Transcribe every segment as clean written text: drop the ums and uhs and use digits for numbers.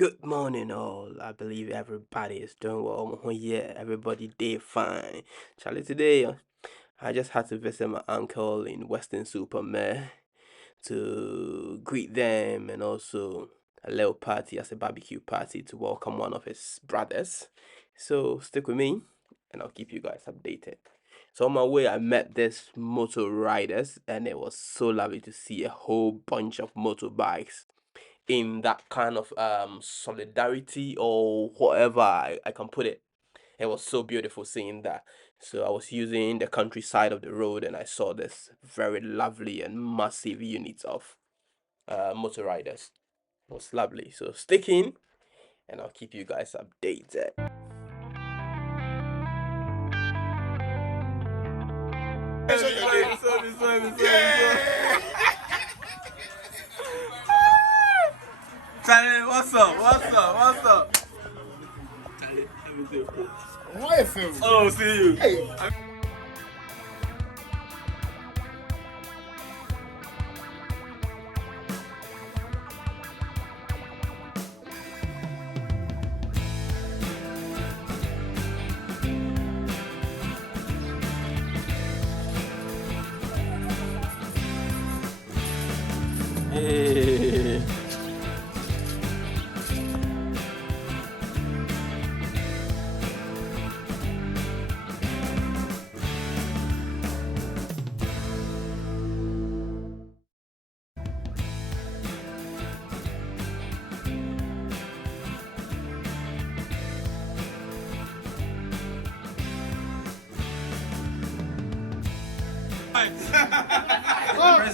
Good morning, all. I believe everybody is doing well. Oh, yeah, everybody did fine. Charlie, today I just had to visit my uncle in Western Supermare to greet them and also a little party as a barbecue party to welcome one of his brothers. So stick with me and I'll keep you guys updated. So on my way, I met this motor riders and it was so lovely to see a whole bunch of motorbikes in that kind of solidarity or whatever I can put it. It was so beautiful seeing that. So I was using the countryside of the road and I saw this very lovely and massive units of motor riders. It was lovely. So stick in and I'll keep you guys updated. Charlie, what's up? What's up? What's up? Why film? Oh, see you. Hey. Hey.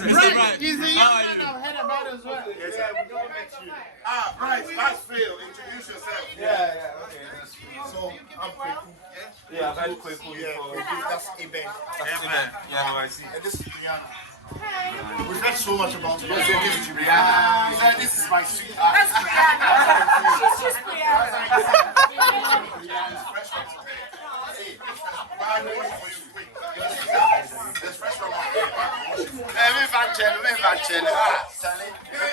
Bryce, he's the young man I've heard about as well. Yes, sir. We're going to met you. Bryce, that's Phil. Introduce yourself. Yeah, okay. So, I'm Kweku. Yeah, I've had Kweku Yeah, that's Eben. Yeah, I see. And this is Brianna. We've heard so much about you. Let's give it to Brianna. He said, this is my sweetheart. That's Brianna. She's just Brianna. Brianna's fresh from today. Hey, why are we waiting for you? Quick. There's fresh from today. Me van channel. Charlie. Even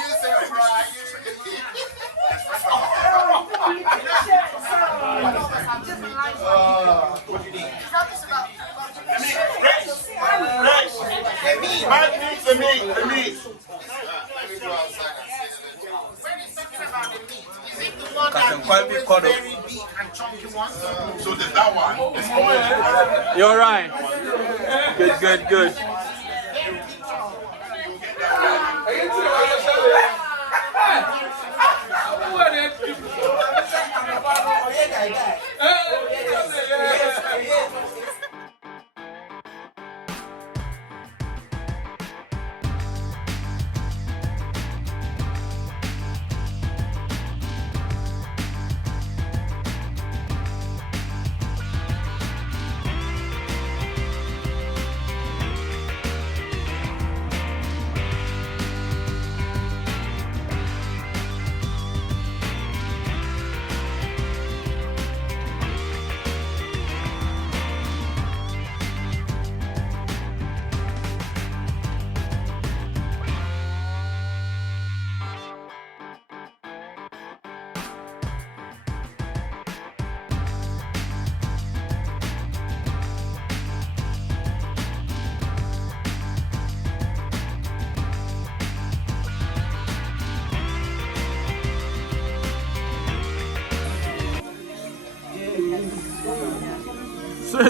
you say fresh. There's fresh from what do you need? The meat. When he's talking about the meat, is it the one that is very big and chunky one? So there's that one. It's always You're right. Good.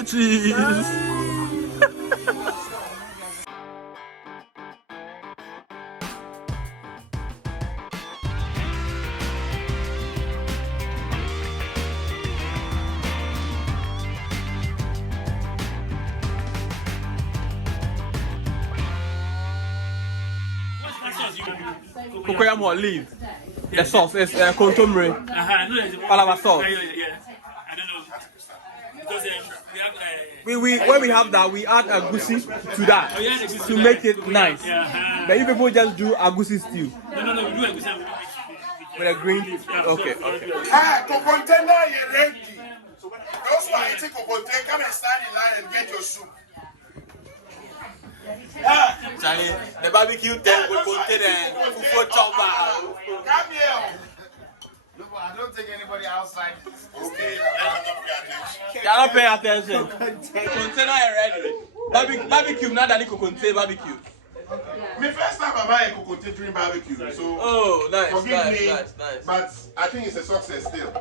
Cheese. Cocoyam or leave. The sauce is contumely. Palava sauce. Yeah. I don't know. Because we have When we have that, we add agusi to that to make it nice. But you people just do agusi stew No, we do it with a green. Okay. contender, you're ready. Those who are eating coconut, come and stand in line and get your soup. Charlie, the barbecue tent will contain a fufu chopper. Come here. take anybody outside. Okay, You're not paying attention. Container already. Barbecue, not that you contain barbecue. My first time I buy a coconut during barbecue, so Oh, nice, forgive me, nice. but I think it's a success still.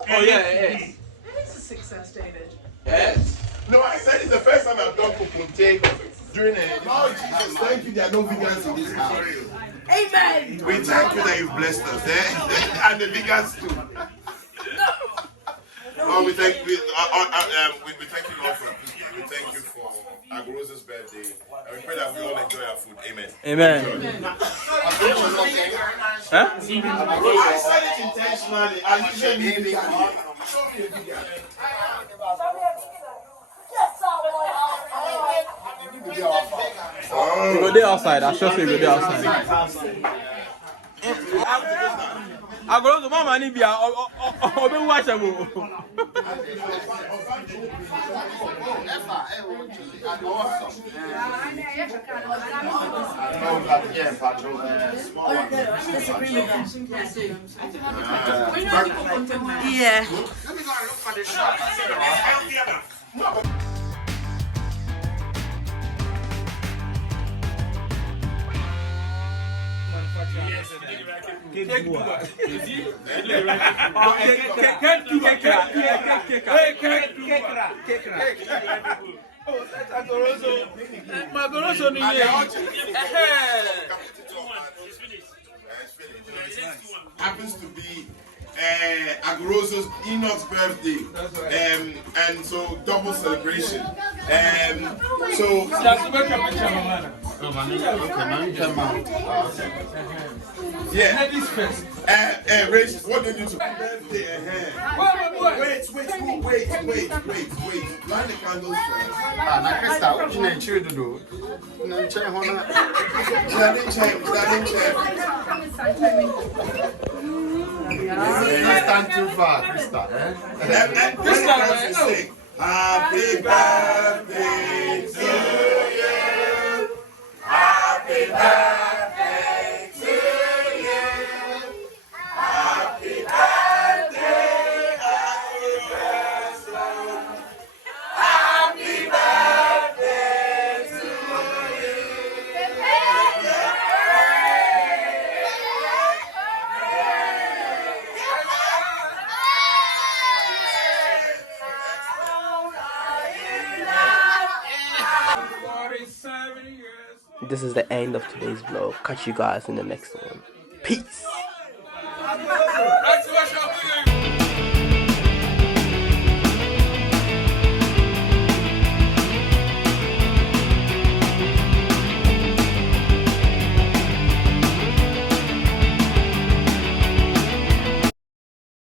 Oh, yeah, it is. It's a success, David. Yes. No, I said it's the first time I've done coconut during a. Oh Jesus, thank you. There are no vegans in this house. Amen. We thank you that you've blessed us, and the vegans too. Oh, we thank we thank you Lord for we thank you for Agorosa's birthday, and we pray that we all enjoy our food. Amen. Amen. Huh? I said it intentionally. I usually be vegan. Show me a vegan. We go there outside. I trust me, we go there outside. I go to Mama Nibia. Obi watchable. Yeah. Happens to be Agoroso's Enoch's birthday, and so double celebration. So yeah, ladies first. Race, what did you do? Birthday, wait. Light the candles first. Na Krista, what you need to do? Stand too far, Krista. Krista, sing. Happy birthday to you. Happy birthday to you. Happy birthday, Agoroso. Happy birthday to This is the end of today's vlog. Catch you guys in the next one. Peace.